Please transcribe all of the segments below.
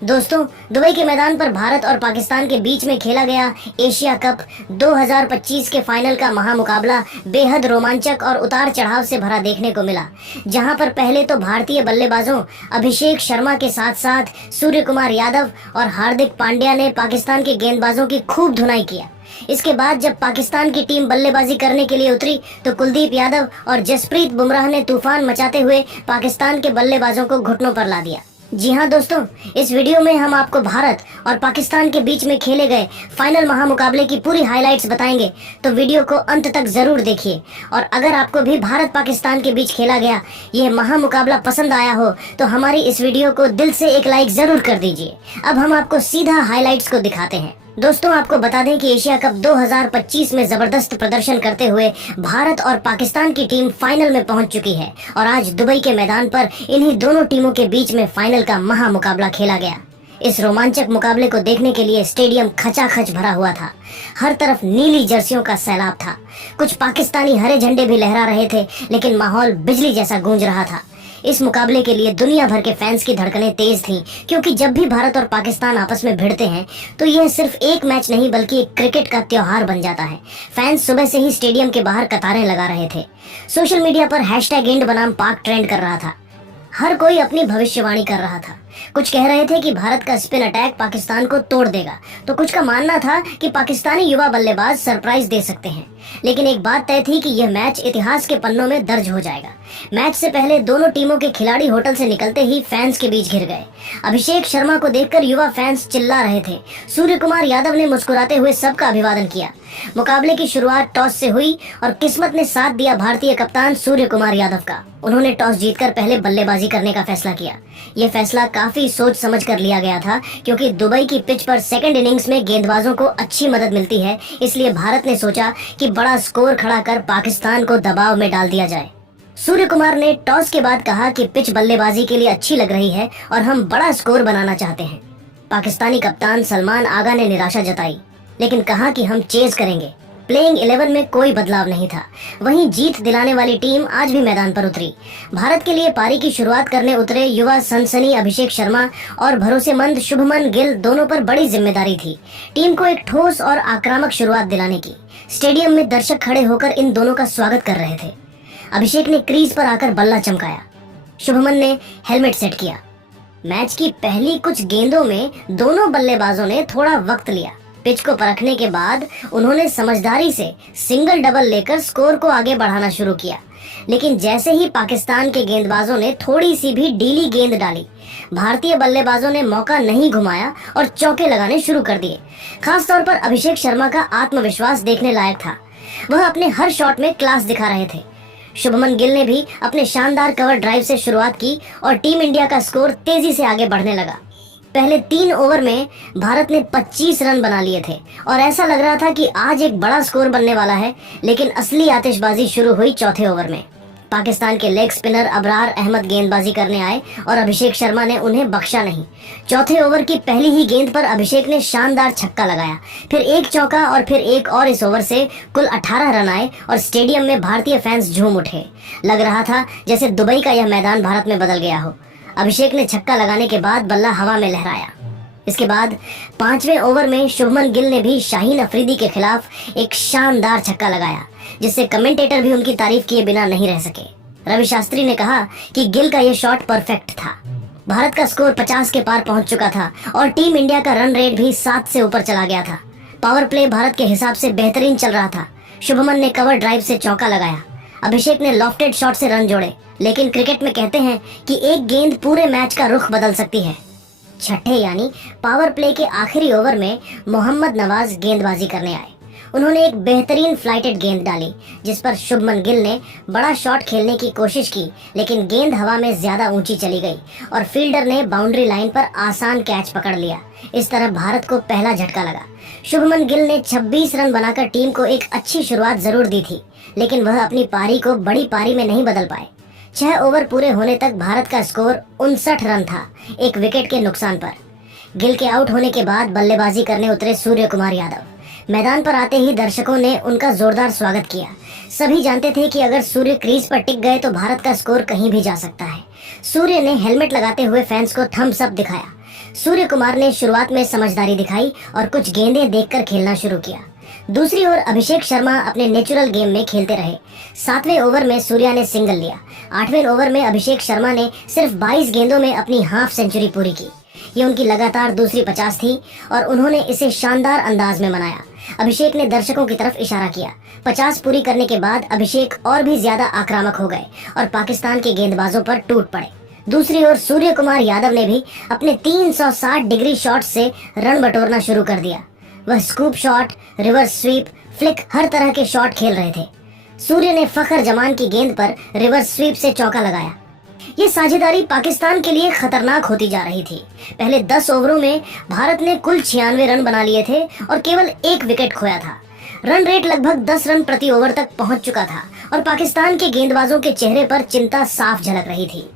दोस्तों, दुबई के मैदान पर भारत और पाकिस्तान के बीच में खेला गया एशिया कप 2025 के फाइनल का महामुकाबला बेहद रोमांचक और उतार चढ़ाव से भरा देखने को मिला। जहां पर पहले तो भारतीय बल्लेबाजों अभिषेक शर्मा के साथ साथ सूर्य कुमार यादव और हार्दिक पांड्या ने पाकिस्तान के गेंदबाजों की खूब धुनाई किया। इसके बाद जब पाकिस्तान की टीम बल्लेबाजी करने के लिए उतरी तो कुलदीप यादव और जसप्रीत बुमराह ने तूफान मचाते हुए पाकिस्तान के बल्लेबाजों को घुटनों पर ला दिया। जी हाँ दोस्तों, इस वीडियो में हम आपको भारत और पाकिस्तान के बीच में खेले गए फाइनल महामुकाबले की पूरी हाइलाइट्स बताएंगे, तो वीडियो को अंत तक जरूर देखिए। और अगर आपको भी भारत पाकिस्तान के बीच खेला गया यह महामुकाबला पसंद आया हो तो हमारी इस वीडियो को दिल से एक लाइक जरूर कर दीजिए। अब हम आपको सीधा हाइलाइट्स को दिखाते हैं। दोस्तों, आपको बता दें कि एशिया कप 2025 में जबरदस्त प्रदर्शन करते हुए भारत और पाकिस्तान की टीम फाइनल में पहुंच चुकी है और आज दुबई के मैदान पर इन्हीं दोनों टीमों के बीच में फाइनल का महामुकाबला खेला गया। इस रोमांचक मुकाबले को देखने के लिए स्टेडियम खचाखच भरा हुआ था। हर तरफ नीली जर्सियों का सैलाब था। कुछ पाकिस्तानी हरे झंडे भी लहरा रहे थे, लेकिन माहौल बिजली जैसा गूंज रहा था। इस मुकाबले के लिए दुनिया भर के फैंस की धड़कनें तेज थीं, क्योंकि जब भी भारत और पाकिस्तान आपस में भिड़ते हैं तो यह सिर्फ एक मैच नहीं बल्कि एक क्रिकेट का त्योहार बन जाता है। फैंस सुबह से ही स्टेडियम के बाहर कतारें लगा रहे थे। सोशल मीडिया पर #इंड बनाम पाक ट्रेंड कर रहा था। हर कोई अपनी भविष्यवाणी कर रहा था। कुछ कह रहे थे कि भारत का स्पिन अटैक पाकिस्तान को तोड़ देगा, तो कुछ का मानना था कि पाकिस्तानी युवा बल्लेबाज सरप्राइज दे सकते हैं। लेकिन एक बात तय थी कि यह मैच इतिहास के पन्नों में दर्ज हो जाएगा। मैच से पहले दोनों टीमों के खिलाड़ी होटल से निकलते ही फैंस के बीच घिर गए। अभिषेक शर्मा को देखकर युवा फैंस चिल्ला रहे थे। सूर्य कुमार यादव ने मुस्कुराते हुए सबका अभिवादन किया। मुकाबले की शुरुआत टॉस से हुई और किस्मत ने साथ दिया भारतीय कप्तान सूर्य कुमार यादव का। उन्होंने टॉस जीतकर पहले बल्लेबाजी करने का फैसला किया। यह फैसला काफी सोच समझ कर लिया गया था, क्योंकि दुबई की पिच पर सेकंड इनिंग्स में गेंदबाजों को अच्छी मदद मिलती है। इसलिए भारत ने सोचा कि बड़ा स्कोर खड़ा कर पाकिस्तान को दबाव में डाल दिया जाए। सूर्य कुमार ने टॉस के बाद कहा कि पिच बल्लेबाजी के लिए अच्छी लग रही है और हम बड़ा स्कोर बनाना चाहते हैं। पाकिस्तानी कप्तान सलमान आगा ने निराशा जताई, लेकिन कहा कि हम चेज करेंगे। प्लेइंग 11 में कोई बदलाव नहीं था। वहीं जीत दिलाने वाली टीम आज भी मैदान पर उतरी। भारत के लिए पारी की शुरुआत करने उतरे युवा सनसनी अभिषेक शर्मा और भरोसेमंद शुभमन गिल दोनों पर बड़ी जिम्मेदारी थी टीम को एक ठोस और आक्रामक शुरुआत दिलाने की। स्टेडियम में दर्शक खड़े होकर इन दोनों का स्वागत कर रहे थे। अभिषेक ने क्रीज पर आकर बल्ला चमकाया। शुभमन ने हेलमेट सेट किया। मैच की पहली कुछ गेंदों में दोनों बल्लेबाजों ने थोड़ा वक्त लिया। पिच को परखने के बाद उन्होंने समझदारी से सिंगल डबल लेकर स्कोर को आगे बढ़ाना शुरू किया। लेकिन जैसे ही पाकिस्तान के गेंदबाजों ने थोड़ी सी भी ढीली गेंद डाली, भारतीय बल्लेबाजों ने मौका नहीं घुमाया और चौके लगाने शुरू कर दिए। खास तौर पर अभिषेक शर्मा का आत्मविश्वास देखने लायक था। वह अपने हर शॉट में क्लास दिखा रहे थे। शुभमन गिल ने भी अपने शानदार कवर ड्राइव से शुरुआत की और टीम इंडिया का स्कोर तेजी से आगे बढ़ने लगा। पहले 3 ओवर में भारत ने 25 रन बना लिए थे और ऐसा लग रहा था कि आज एक बड़ा स्कोर बनने वाला है। लेकिन असली आतिशबाजी शुरू हुई चौथे ओवर में। पाकिस्तान के लेग स्पिनर अबरार अहमद गेंदबाजी करने आए और अभिषेक शर्मा ने उन्हें बख्शा नहीं। चौथे ओवर की पहली ही गेंद पर अभिषेक ने शानदार छक्का लगाया, फिर एक चौका और फिर एक और। इस ओवर से कुल 18 रन आए और स्टेडियम में भारतीय फैंस झूम उठे। लग रहा था जैसे दुबई का यह मैदान भारत में बदल गया हो। अभिषेक ने छक्का लगाने के बाद बल्ला हवा में लहराया। इसके बाद 5वें ओवर में शुभमन गिल ने भी शाहीन अफरीदी के खिलाफ एक शानदार छक्का लगाया, जिससे कमेंटेटर भी उनकी तारीफ किए बिना नहीं रह सके। रवि शास्त्री ने कहा कि गिल का यह शॉट परफेक्ट था। भारत का स्कोर 50 के पार पहुंच चुका था और टीम इंडिया का रन रेट भी 7 से ऊपर चला गया था। पावर प्ले भारत के हिसाब से बेहतरीन चल रहा था। शुभमन ने कवर ड्राइव से चौका लगाया। अभिषेक ने लॉफ्टेड शॉट से रन जोड़े। लेकिन क्रिकेट में कहते हैं कि एक गेंद पूरे मैच का रुख बदल सकती है। छठे यानी पावर प्ले के आखिरी ओवर में मोहम्मद नवाज गेंदबाजी करने आए। उन्होंने एक बेहतरीन फ्लाइटेड गेंद डाली, जिस पर शुभमन गिल ने बड़ा शॉट खेलने की कोशिश की, लेकिन गेंद हवा में ज्यादा ऊंची चली गई और फील्डर ने बाउंड्री लाइन पर आसान कैच पकड़ लिया। इस तरह भारत को पहला झटका लगा। शुभमन गिल ने 26 रन बनाकर टीम को एक अच्छी शुरुआत जरूर दी थी, लेकिन वह अपनी पारी को बड़ी पारी में नहीं बदल पाए। 6 ओवर पूरे होने तक भारत का स्कोर 59 रन था, एक विकेट के नुकसान पर। गिल के आउट होने के बाद बल्लेबाजी करने उतरे सूर्य कुमार यादव। मैदान पर आते ही दर्शकों ने उनका जोरदार स्वागत किया। सभी जानते थे कि अगर सूर्य क्रीज पर टिक गए तो भारत का स्कोर कहीं भी जा सकता है। सूर्य ने हेलमेट लगाते हुए फैंस को थम्स अप दिखाया। सूर्य कुमार ने शुरुआत में समझदारी दिखाई और कुछ गेंदें देखकर खेलना शुरू किया। दूसरी ओर अभिषेक शर्मा अपने नेचुरल गेम में खेलते रहे। 7वें ओवर में सूर्या ने सिंगल लिया। 8वें ओवर में अभिषेक शर्मा ने सिर्फ 22 गेंदों में अपनी हाफ सेंचुरी पूरी की। ये उनकी लगातार दूसरी 50 थी और उन्होंने इसे शानदार अंदाज में मनाया। अभिषेक ने दर्शकों की तरफ इशारा किया। 50 पूरी करने के बाद अभिषेक और भी ज्यादा आक्रामक हो गए और पाकिस्तान के गेंदबाजों पर टूट पड़े। दूसरी ओर सूर्य कुमार यादव ने भी अपने 360 डिग्री शॉट से रन बटोरना शुरू कर दिया। वह scoop shot, reverse sweep, flick हर तरह के शॉट खेल रहे थे। सूर्य ने फखर जमान की गेंद पर रिवर्स स्वीप से चौका लगाया। ये साझेदारी पाकिस्तान के लिए खतरनाक होती जा रही थी। पहले 10 ओवरों में भारत ने कुल 96 रन बना लिए थे और केवल 1 विकेट खोया था। रन रेट लगभग 10 रन प्रति ओवर तक पहुंच चुका था और पाकिस्तान के गेंदबाजों के चेहरे पर चिंता साफ झलक रही थी।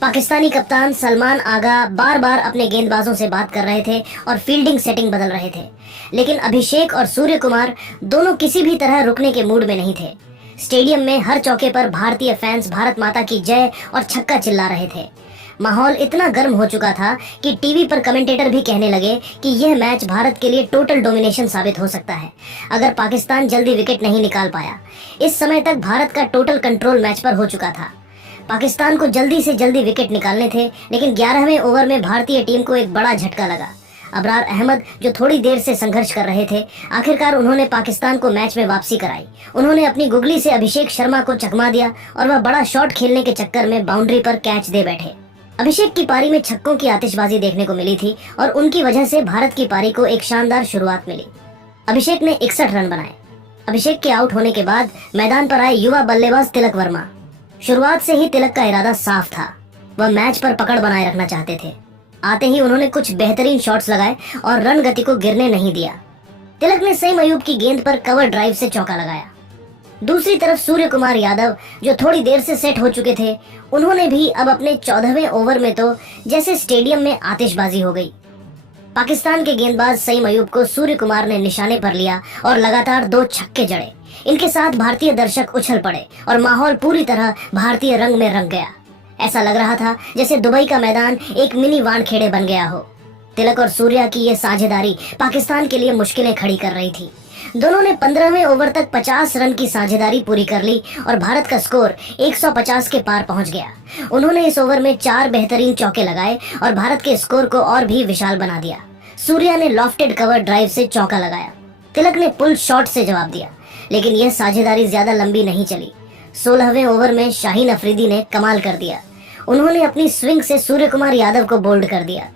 पाकिस्तानी कप्तान सलमान आगा बार बार अपने गेंदबाजों से बात कर रहे थे और फील्डिंग सेटिंग बदल रहे थे, लेकिन अभिषेक और सूर्य कुमार दोनों किसी भी तरह रुकने के मूड में नहीं थे। स्टेडियम में हर चौके पर भारतीय फैंस भारत माता की जय और छक्का चिल्ला रहे थे। माहौल इतना गर्म हो चुका था कि टीवी पर कमेंटेटर भी कहने लगे कि यह मैच भारत के लिए टोटल डोमिनेशन साबित हो सकता है अगर पाकिस्तान जल्दी विकेट नहीं निकाल पाया। इस समय तक भारत का टोटल कंट्रोल मैच पर हो चुका था। पाकिस्तान को जल्दी से जल्दी विकेट निकालने थे, लेकिन 11वें ओवर में भारतीय टीम को एक बड़ा झटका लगा। अबरार अहमद, जो थोड़ी देर से संघर्ष कर रहे थे, आखिरकार उन्होंने पाकिस्तान को मैच में वापसी कराई। उन्होंने अपनी गुगली से अभिषेक शर्मा को चकमा दिया और वह बड़ा शॉट खेलने के चक्कर में बाउंड्री पर कैच दे बैठे। अभिषेक की पारी में छक्कों की आतिशबाजी देखने को मिली थी और उनकी वजह से भारत की पारी को एक शानदार शुरुआत मिली। अभिषेक ने 61 रन बनाए। अभिषेक के आउट होने के बाद मैदान पर आए युवा बल्लेबाज तिलक वर्मा। शुरुआत से ही तिलक का इरादा साफ था, वह मैच पर पकड़ बनाए रखना चाहते थे। आते ही उन्होंने कुछ बेहतरीन शॉट्स लगाए और रन गति को गिरने नहीं दिया। तिलक ने सईम अयूब की गेंद पर कवर ड्राइव से चौका लगाया। दूसरी तरफ सूर्य कुमार यादव, जो थोड़ी देर से सेट हो चुके थे, उन्होंने भी अब अपने 14वें ओवर में तो जैसे स्टेडियम में आतिशबाजी हो गई। पाकिस्तान के गेंदबाज सईम अयूब को सूर्य कुमार ने निशाने पर लिया और लगातार 2 छक्के जड़े। इनके साथ भारतीय दर्शक उछल पड़े और माहौल पूरी तरह भारतीय रंग में रंग गया। ऐसा लग रहा था जैसे दुबई का मैदान एक मिनी वानखेड़े बन गया हो। तिलक और सूर्या की यह साझेदारी पाकिस्तान के लिए मुश्किलें खड़ी कर रही थी। दोनों ने 15वें ओवर तक 50 रन की साझेदारी पूरी कर ली और भारत का स्कोर 150 के पार पहुंच गया। उन्होंने इस ओवर में 4 बेहतरीन चौके लगाए और भारत के स्कोर को और भी विशाल बना दिया। सूर्या ने लॉफ्टेड कवर ड्राइव से चौका लगाया। तिलक ने पुल शॉट से जवाब दिया, लेकिन यह साझेदारी ज्यादा लंबी नहीं चली। 16वें ओवर में शाहीन अफरीदी ने कमाल कर दिया। उन्होंने अपनी स्विंग से सूर्य कुमार यादव को बोल्ड कर दिया।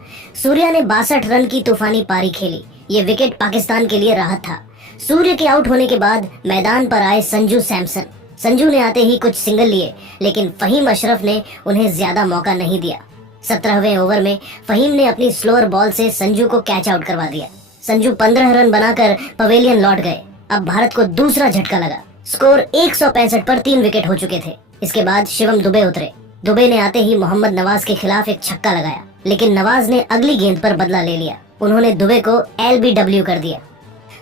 सूर्या ने 62 रन की तूफानी पारी खेली। ये विकेट पाकिस्तान के लिए राहत था। सूर्य के आउट होने के बाद मैदान पर आए संजू सैमसन। संजू ने आते ही कुछ सिंगल लिए, लेकिन फहीम अशरफ ने उन्हें ज्यादा मौका नहीं दिया। 17वें ओवर में फहीम ने अपनी स्लोअर बॉल से संजू को कैच आउट करवा दिया। संजू 15 रन बनाकर पवेलियन लौट गए। अब भारत को दूसरा झटका लगा। स्कोर 165 पर 3 विकेट हो चुके थे। इसके बाद शिवम दुबे उतरे। दुबे ने आते ही मोहम्मद नवाज के खिलाफ एक छक्का लगाया, लेकिन नवाज ने अगली गेंद पर बदला ले लिया। उन्होंने दुबे को LBW कर दिया।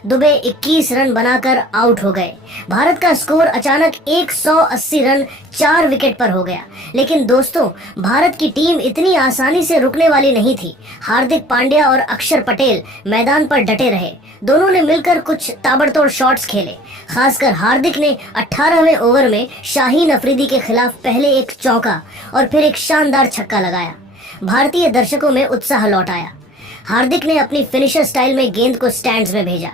दुबे 21 रन बनाकर आउट हो गए। भारत का स्कोर अचानक 180 रन 4 विकेट पर हो गया। लेकिन दोस्तों, भारत की टीम इतनी आसानी से रुकने वाली नहीं थी। हार्दिक पांड्या और अक्षर पटेल मैदान पर डटे रहे। दोनों ने मिलकर कुछ ताबड़तोड़ शॉट्स खेले। खासकर हार्दिक ने 18वें ओवर में शाहीन अफरीदी के खिलाफ पहले एक चौका और फिर एक शानदार छक्का लगाया। भारतीय दर्शकों में उत्साह लौट आया। हार्दिक ने अपनी फिनिशर स्टाइल में गेंद को स्टैंड्स में भेजा।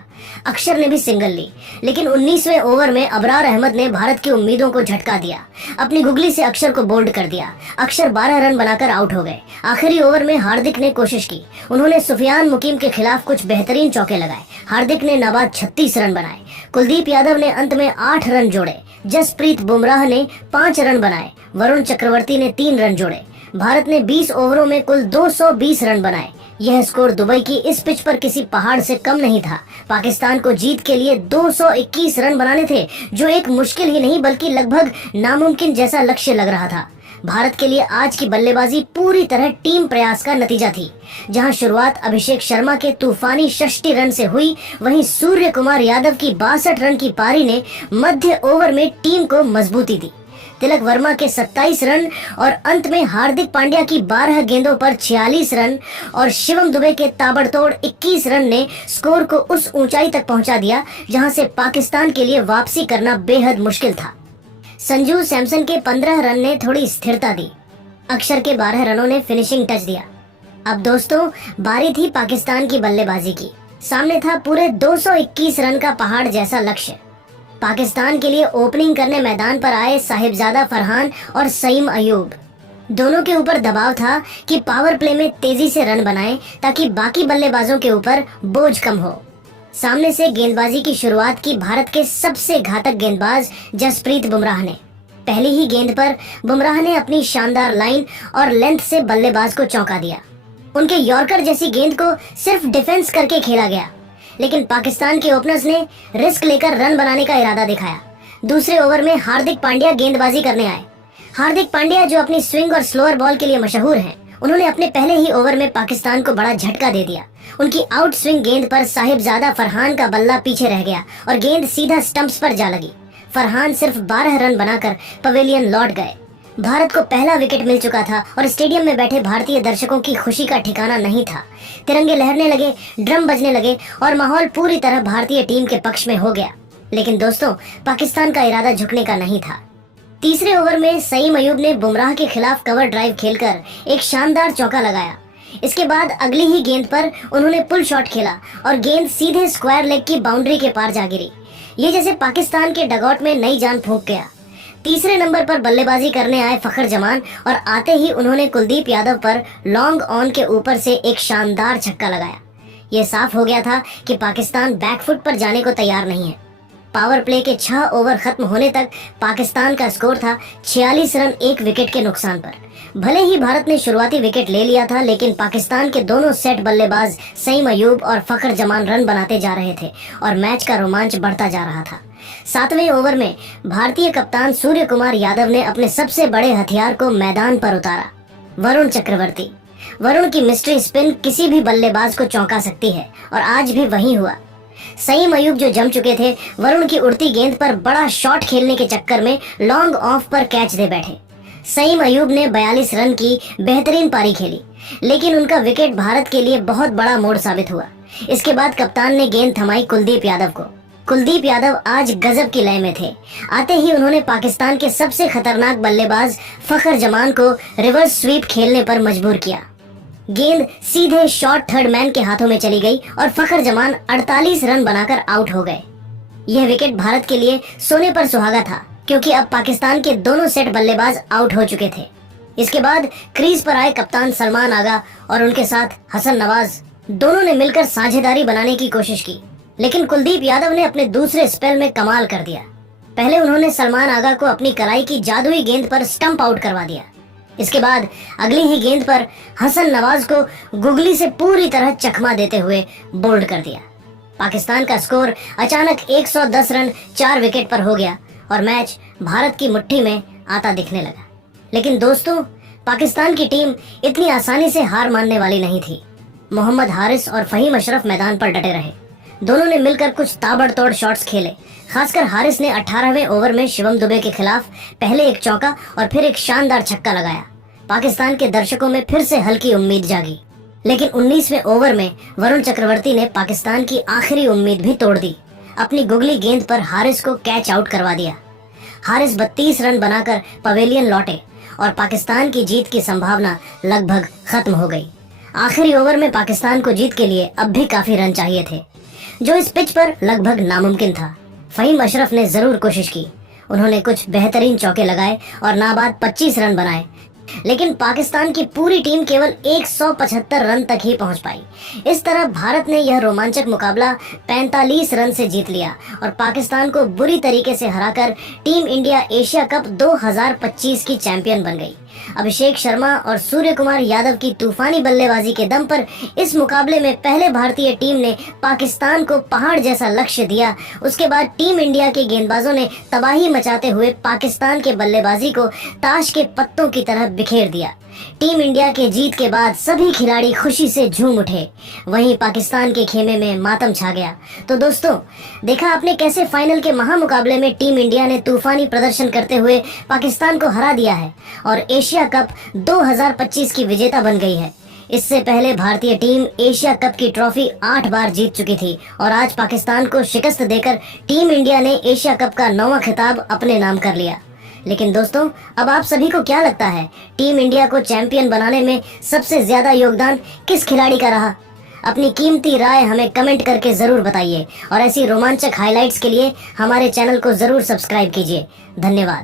अक्षर ने भी सिंगल ली, लेकिन 19वें ओवर में अबरार अहमद ने भारत की उम्मीदों को झटका दिया। अपनी गुगली से अक्षर को बोल्ड कर दिया। अक्षर 12 रन बनाकर आउट हो गए। आखिरी ओवर में हार्दिक ने कोशिश की। उन्होंने सुफियान मुकीम के खिलाफ कुछ बेहतरीन चौके लगाए। हार्दिक ने नाबाद 36 रन बनाए। कुलदीप यादव ने अंत में 8 रन जोड़े। जसप्रीत बुमराह ने 5 रन बनाए। वरुण चक्रवर्ती ने 3 रन जोड़े। भारत ने 20 ओवरों में कुल 220 रन बनाए। यह स्कोर दुबई की इस पिच पर किसी पहाड़ से कम नहीं था। पाकिस्तान को जीत के लिए 221 रन बनाने थे, जो एक मुश्किल ही नहीं बल्कि लगभग नामुमकिन जैसा लक्ष्य लग रहा था। भारत के लिए आज की बल्लेबाजी पूरी तरह टीम प्रयास का नतीजा थी। जहां शुरुआत अभिषेक शर्मा के तूफानी 60 रन से हुई, वहीं सूर्य कुमार यादव की 62 रन की पारी ने मध्य ओवर में टीम को मजबूती दी। तिलक वर्मा के 27 रन और अंत में हार्दिक पांड्या की 12 गेंदों पर 46 रन और शिवम दुबे के ताबड़तोड़ 21 रन ने स्कोर को उस ऊंचाई तक पहुंचा दिया जहां से पाकिस्तान के लिए वापसी करना बेहद मुश्किल था। संजू सैमसन के 15 रन ने थोड़ी स्थिरता दी। अक्षर के 12 रनों ने फिनिशिंग टच दिया। अब दोस्तों बारी थी पाकिस्तान की बल्लेबाजी की। सामने था पूरे 221 रन का पहाड़ जैसा लक्ष्य। पाकिस्तान के लिए ओपनिंग करने मैदान पर आए साहिबजादा फरहान और सईम अयूब। दोनों के ऊपर दबाव था कि पावर प्ले में तेजी से रन बनाएं ताकि बाकी बल्लेबाजों के ऊपर बोझ कम हो। सामने से गेंदबाजी की शुरुआत की भारत के सबसे घातक गेंदबाज जसप्रीत बुमराह ने। पहली ही गेंद पर बुमराह ने अपनी शानदार लाइन और लेंथ से बल्लेबाज को चौंका दिया। उनके यॉर्कर जैसी गेंद को सिर्फ डिफेंस करके खेला गया, लेकिन पाकिस्तान के ओपनर्स ने रिस्क लेकर रन बनाने का इरादा दिखाया। दूसरे ओवर में हार्दिक पांड्या गेंदबाजी करने आए। हार्दिक पांड्या जो अपनी स्विंग और स्लोअर बॉल के लिए मशहूर हैं, उन्होंने अपने पहले ही ओवर में पाकिस्तान को बड़ा झटका दे दिया। उनकी आउट स्विंग गेंद पर साहिबजादा फरहान का बल्ला पीछे रह गया और गेंद सीधा स्टंप्स पर जा लगी। फरहान सिर्फ 12 रन बनाकर पवेलियन लौट गए। भारत को पहला विकेट मिल चुका था और स्टेडियम में बैठे भारतीय दर्शकों की खुशी का ठिकाना नहीं था। तिरंगे लहरने लगे, ड्रम बजने लगे और माहौल पूरी तरह भारतीय टीम के पक्ष में हो गया। लेकिन दोस्तों पाकिस्तान का इरादा झुकने का नहीं था। तीसरे ओवर में सईम अयूब ने बुमराह के खिलाफ कवर ड्राइव खेलकर एक शानदार चौका लगाया। इसके बाद अगली ही गेंद पर उन्होंने पुल शॉट खेला और गेंद सीधे स्क्वायर लेग की बाउंड्री के पार जा गिरी। ये जैसे पाकिस्तान के डगआउट में नई जान फूंक गया। तीसरे नंबर पर बल्लेबाजी करने आए फखर जमान और आते ही उन्होंने कुलदीप यादव पर लॉन्ग ऑन के ऊपर से एक शानदार छक्का लगाया। ये साफ हो गया था कि पाकिस्तान बैकफुट पर जाने को तैयार नहीं है। पावर प्ले के 6 ओवर खत्म होने तक पाकिस्तान का स्कोर था 46 रन 1 विकेट के नुकसान पर। भले ही भारत ने शुरुआती विकेट ले लिया था, लेकिन पाकिस्तान के दोनों सेट बल्लेबाज सईम अयूब और फखर जमान रन बनाते जा रहे थे और मैच का रोमांच बढ़ता जा रहा था। 7वें ओवर में भारतीय कप्तान सूर्य कुमार यादव ने अपने सबसे बड़े हथियार को मैदान पर उतारा, वरुण चक्रवर्ती। वरुण की मिस्ट्री स्पिन किसी भी बल्लेबाज को चौंका सकती है और आज भी वही हुआ। सईम अयूब जो जम चुके थे, वरुण की उड़ती गेंद पर बड़ा शॉट खेलने के चक्कर में लॉन्ग ऑफ पर कैच दे बैठे। सईम अयूब ने 42 रन की बेहतरीन पारी खेली, लेकिन उनका विकेट भारत के लिए बहुत बड़ा मोड़ साबित हुआ। इसके बाद कप्तान ने गेंद थमाई कुलदीप यादव को। कुलदीप यादव आज गजब की लय में थे। आते ही उन्होंने पाकिस्तान के सबसे खतरनाक बल्लेबाज फखर जमान को रिवर्स स्वीप खेलने पर मजबूर किया। गेंद सीधे शॉर्ट थर्ड मैन के हाथों में चली गई और फखर जमान 48 रन बनाकर आउट हो गए। यह विकेट भारत के लिए सोने पर सुहागा था, क्योंकि अब पाकिस्तान के दोनों सेट बल्लेबाज आउट हो चुके थे। इसके बाद क्रीज पर आए कप्तान सलमान आगा और उनके साथ हसन नवाज। दोनों ने मिलकर साझेदारी बनाने की कोशिश की, लेकिन कुलदीप यादव ने अपने दूसरे स्पेल में कमाल कर दिया। पहले उन्होंने सलमान आगा को अपनी कलाई की जादुई गेंद पर स्टंप आउट करवा दिया। इसके बाद अगली ही गेंद पर हसन नवाज को गुगली से पूरी तरह चकमा देते हुए बोल्ड कर दिया। पाकिस्तान का स्कोर अचानक 110 रन 4 विकेट पर हो गया और मैच भारत की मुट्ठी में आता दिखने लगा। लेकिन दोस्तों पाकिस्तान की टीम इतनी आसानी से हार मानने वाली नहीं थी। मोहम्मद हारिस और फहीम अशरफ मैदान पर डटे रहे। दोनों ने मिलकर कुछ ताबड़तोड़ शॉट्स खेले। खासकर हारिस ने 18वें ओवर में शिवम दुबे के खिलाफ पहले एक चौका और फिर एक शानदार छक्का लगाया। पाकिस्तान के दर्शकों में फिर से हल्की उम्मीद जागी। लेकिन 19वें ओवर में वरुण चक्रवर्ती ने पाकिस्तान की आखिरी उम्मीद भी तोड़ दी। अपनी गुगली गेंद पर हारिस को कैच आउट करवा दिया। हारिस 32 रन बनाकर पवेलियन लौटे और पाकिस्तान की जीत की संभावना लगभग खत्म हो गई। आखिरी ओवर में पाकिस्तान को जीत के लिए अब भी काफी रन चाहिए थे, जो इस पिच पर लगभग नामुमकिन था। फहीम अशरफ ने जरूर कोशिश की। उन्होंने कुछ बेहतरीन चौके लगाए और नाबाद 25 रन बनाए, लेकिन पाकिस्तान की पूरी टीम केवल 175 रन तक ही पहुंच पाई। इस तरह भारत ने यह रोमांचक मुकाबला 45 रन से जीत लिया और पाकिस्तान को बुरी तरीके से हराकर टीम इंडिया एशिया कप 2025 की चैंपियन बन गई। अभिषेक शर्मा और सूर्य कुमार यादव की तूफानी बल्लेबाजी के दम पर इस मुकाबले में पहले भारतीय टीम ने पाकिस्तान को पहाड़ जैसा लक्ष्य दिया। उसके बाद टीम इंडिया के गेंदबाजों ने तबाही मचाते हुए पाकिस्तान के बल्लेबाजी को ताश के पत्तों की तरह बिखेर दिया। टीम इंडिया के जीत के बाद सभी खिलाड़ी खुशी से झूम उठे। वहीं पाकिस्तान के खेमे में मातम छा गया। तो दोस्तों, देखा आपने कैसे फाइनल के महामुकाबले में टीम इंडिया ने तूफानी प्रदर्शन करते हुए पाकिस्तान को हरा दिया है और एशिया कप 2025 की विजेता बन गई है। इससे पहले भारतीय टीम एशिया कप की ट्रॉफी 8 बार जीत चुकी थी और आज पाकिस्तान को शिकस्त देकर टीम इंडिया ने एशिया कप का 9वां खिताब अपने नाम कर लिया। लेकिन दोस्तों, अब आप सभी को क्या लगता है, टीम इंडिया को चैंपियन बनाने में सबसे ज्यादा योगदान किस खिलाड़ी का रहा? अपनी कीमती राय हमें कमेंट करके जरूर बताइए और ऐसी रोमांचक हाइलाइट्स के लिए हमारे चैनल को जरूर सब्सक्राइब कीजिए। धन्यवाद।